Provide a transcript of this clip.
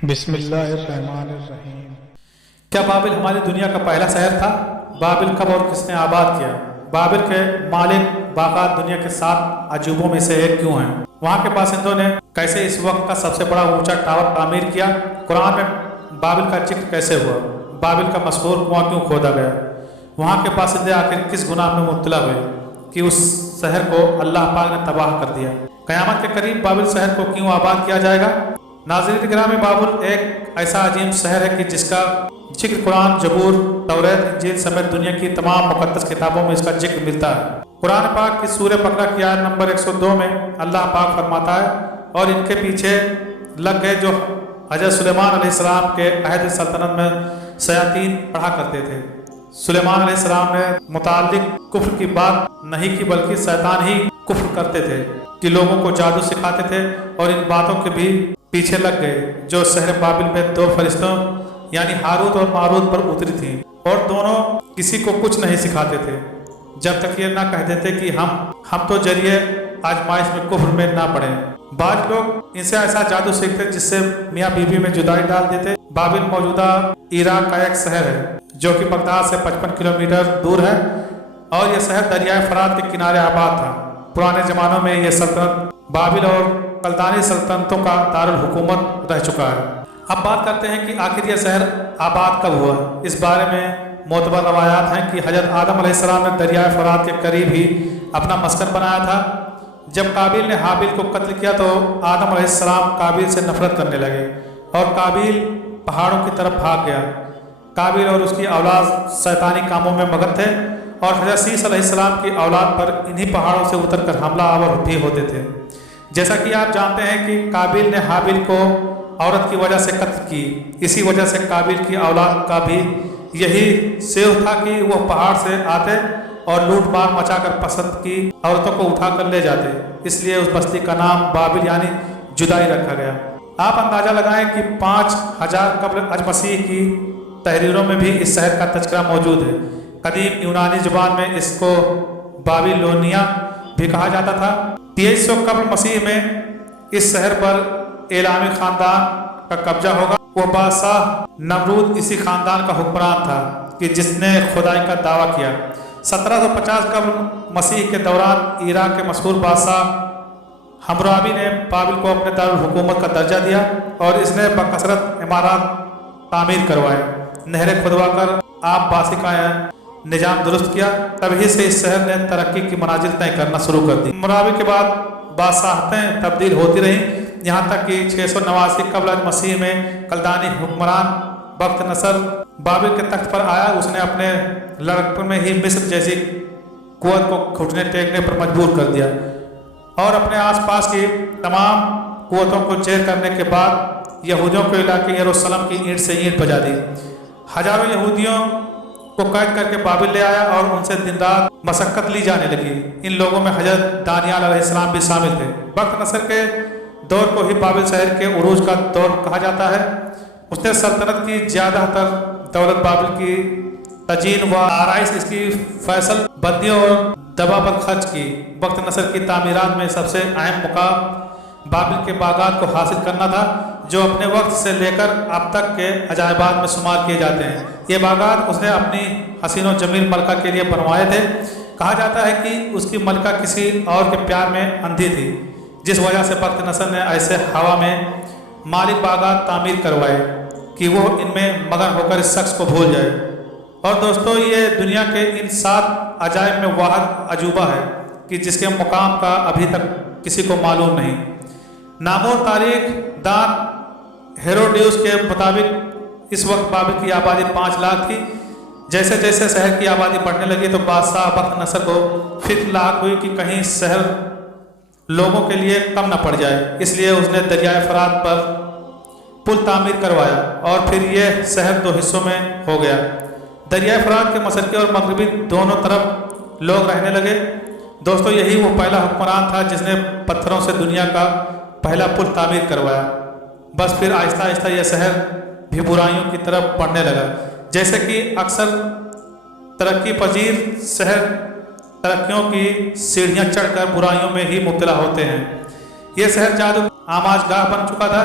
بسم اللہ الرحمن الرحیم۔ کیا بابل ہماری دنیا کا پہلا شہر تھا؟ بابل کب اور کس نے آباد کیا؟ بابل کے مالک باغات دنیا کے 7 عجوبوں میں سے ایک کیوں ہیں؟ وہاں کے باشندوں نے کیسے اس وقت کا سب سے بڑا اونچا ٹاور تعمیر کیا؟ قرآن میں بابل کا ذکر کیسے ہوا؟ بابل کا مشہور کنواں کیوں کھودا گیا؟ وہاں کے باشندے آخر کس گناہ میں مبتلا ہوئے کہ اس شہر کو اللہ پاک نے تباہ کر دیا؟ قیامت کے قریب بابل شہر کو کیوں آباد کیا جائے گا؟ ناظرین گرامی، بابل ایک ایسا عظیم شہر ہے کہ جس کا ذکر قرآن، زبور، توریت، انجیل سمیت دنیا کی تمام مقدس کتابوں میں اس کا ذکر ملتا ہے۔ قرآن پاک کی سورہ بقرہ کی آیت نمبر 102 میں اللہ پاک فرماتا ہے، اور ان کے پیچھے لگ گئے جو حضرت سلیمان علیہ السلام کے عہد سلطنت میں شیاطین پڑھا کرتے تھے۔ سلیمان علیہ السلام نے متعلق کفر کی بات نہیں کی، بلکہ شیطان ہی کفر کرتے تھے کہ لوگوں کو جادو سکھاتے تھے، اور ان باتوں کے بھی پیچھے لگ گئے جو شہر بابل میں 2 فرشتوں یعنی ہاروت اور ماروت پر اتری تھیں، اور دونوں کسی کو کچھ نہیں سکھاتے تھے جب تک یہ نہ کہہ دیتے کہ ہم تو ذریعے آزمائش میں کفر میں نہ پڑیں۔ بعض لوگ ان سے ایسا جادو سیکھتے جس سے میاں بیوی میں جدائی ڈال دیتے۔ بابل موجودہ عراق کا ایک شہر ہے جو کہ بغداد سے 55 کلومیٹر دور ہے، اور یہ شہر دریائے فرات کے کنارے آباد تھا۔ پرانے زمانوں میں یہ سلطنت بابل اور کلدانی سلطنتوں کا دارالحکومت رہ چکا ہے۔ اب بات کرتے ہیں کہ آخر یہ شہر آباد کب ہوا۔ اس بارے میں معتبر روایات ہیں کہ حضرت آدم علیہ السلام نے دریائے فرات کے قریب ہی اپنا مسکن بنایا تھا۔ جب قابیل نے حابیل کو قتل کیا تو آدم علیہ السلام قابیل سے نفرت کرنے لگے، اور قابیل پہاڑوں کی طرف بھاگ گیا۔ قابیل اور اس کی اولاد شیطانی کاموں میں مگن تھے، اور حضرت عیسی علیہ السلام کی اولاد پر انہی پہاڑوں سے اتر کر حملہ آور بھی ہوتے تھے۔ جیسا کہ آپ جانتے ہیں کہ قابیل نے حابیل کو عورت کی وجہ سے قتل کی، اسی وجہ سے قابیل کی اولاد کا بھی یہی سیو تھا کہ وہ پہاڑ سے آتے اور لوٹ مار مچا کر پسند کی عورتوں کو اٹھا کر لے جاتے۔ اس لیے اس بستی کا نام بابل یعنی جدائی رکھا گیا۔ آپ اندازہ لگائیں کہ 5000 قبل از مسیح کی تحریروں میں بھی اس شہر کا تذکرہ موجود ہے۔ قدیم یونانی زبان میں اس کو بابلونیا بھی کہا جاتا تھا۔ 2300 قبل مسیح میں اس شہر پر ایلامی خاندان کا قبضہ ہوگا۔ وہ بادشاہ نمرود اسی خاندان کا حکمران تھا کہ جس نے خدائی کا دعویٰ کیا۔ 1750 قبل مسیح کے دوران عراق کے مشہور بادشاہ حمورابی نے بابل کو اپنے دارالحکومت کا درجہ دیا، اور اس نے بکثرت عمارات تعمیر کروائے، نہریں کھدوا کر آب پاسی کا نظام درست کیا۔ تبھی سے اس شہر نے ترقی کی منازل طے کرنا شروع کر دی۔ حمورابی کے بعد بادشاہتیں تبدیل ہوتی رہیں، یہاں تک کہ 689 قبل از مسیح میں کلدانی حکمران بخت نصر بابل کے تخت پر آیا۔ اس نے اپنے لڑکپن میں ہی مصر جیسی قوت کو گھٹنے ٹیکنے پر مجبور کر دیا، اور اپنے آس پاس کی تمام قوتوں کو چیر کرنے کے بعد یہودیوں کو علاقے یروشلم کی اینٹ سے اینٹ بجا دی۔ ہزاروں یہودیوں کو قید کر کے بابل لے آیا، اور ان سے دن رات مشقت لی جانے لگی۔ ان لوگوں میں حضرت دانیال علیہ السلام بھی شامل تھے۔ بخت نصر کے دور کو ہی بابل شہر کے عروج کا دور کہا جاتا ہے۔ اس نے سلطنت کی زیادہ تر دولت بابل کی تزئین و آرائش، اس کی فیصل بندیوں اور دبا پر خرچ کی۔ بخت نصر کی تعمیرات میں سب سے اہم مقام بابل کے باغات کو حاصل کرنا تھا، جو اپنے وقت سے لے کر اب تک کے عجائبات میں شمار کیے جاتے ہیں۔ یہ باغات اس نے اپنی حسین و جمیل ملکہ کے لیے بنوائے تھے۔ کہا جاتا ہے کہ اس کی ملکہ کسی اور کے پیار میں اندھی تھی، جس وجہ سے بخت نصر نے ایسے ہوا میں مالک باغات تعمیر کروائے کہ وہ ان میں مگن ہو کر اس شخص کو بھول جائے۔ اور دوستو، یہ دنیا کے ان 7 عجائب میں واحد عجوبہ ہے کہ جس کے مقام کا ابھی تک کسی کو معلوم نہیں۔ نامور تاریخ دان ہیروڈیوس کے مطابق اس وقت بابل کی آبادی 5 لاکھ تھی۔ جیسے جیسے شہر کی آبادی بڑھنے لگی تو بادشاہ بخت نصر کو فکر لاحق ہوئی کہ کہیں شہر لوگوں کے لیے کم نہ پڑ جائے، اس لیے اس نے دریائے فرات پر پل تعمیر کروایا، اور پھر یہ شہر 2 حصوں میں ہو گیا۔ دریائے فرات کے مشرقی اور مغربی دونوں طرف لوگ رہنے لگے۔ دوستو، یہی وہ پہلا حکمران تھا جس نے پتھروں سے دنیا کا پہلا پل تعمیر کروایا۔ بس پھر آہستہ آہستہ یہ شہر بھی برائیوں کی طرف بڑھنے لگا۔ جیسے کہ اکثر ترقی پذیر شہر ترقیوں کی سیڑھیاں چڑھ کر برائیوں میں ہی مبتلا ہوتے ہیں۔ یہ شہر جادو آماج گاہ بن چکا تھا۔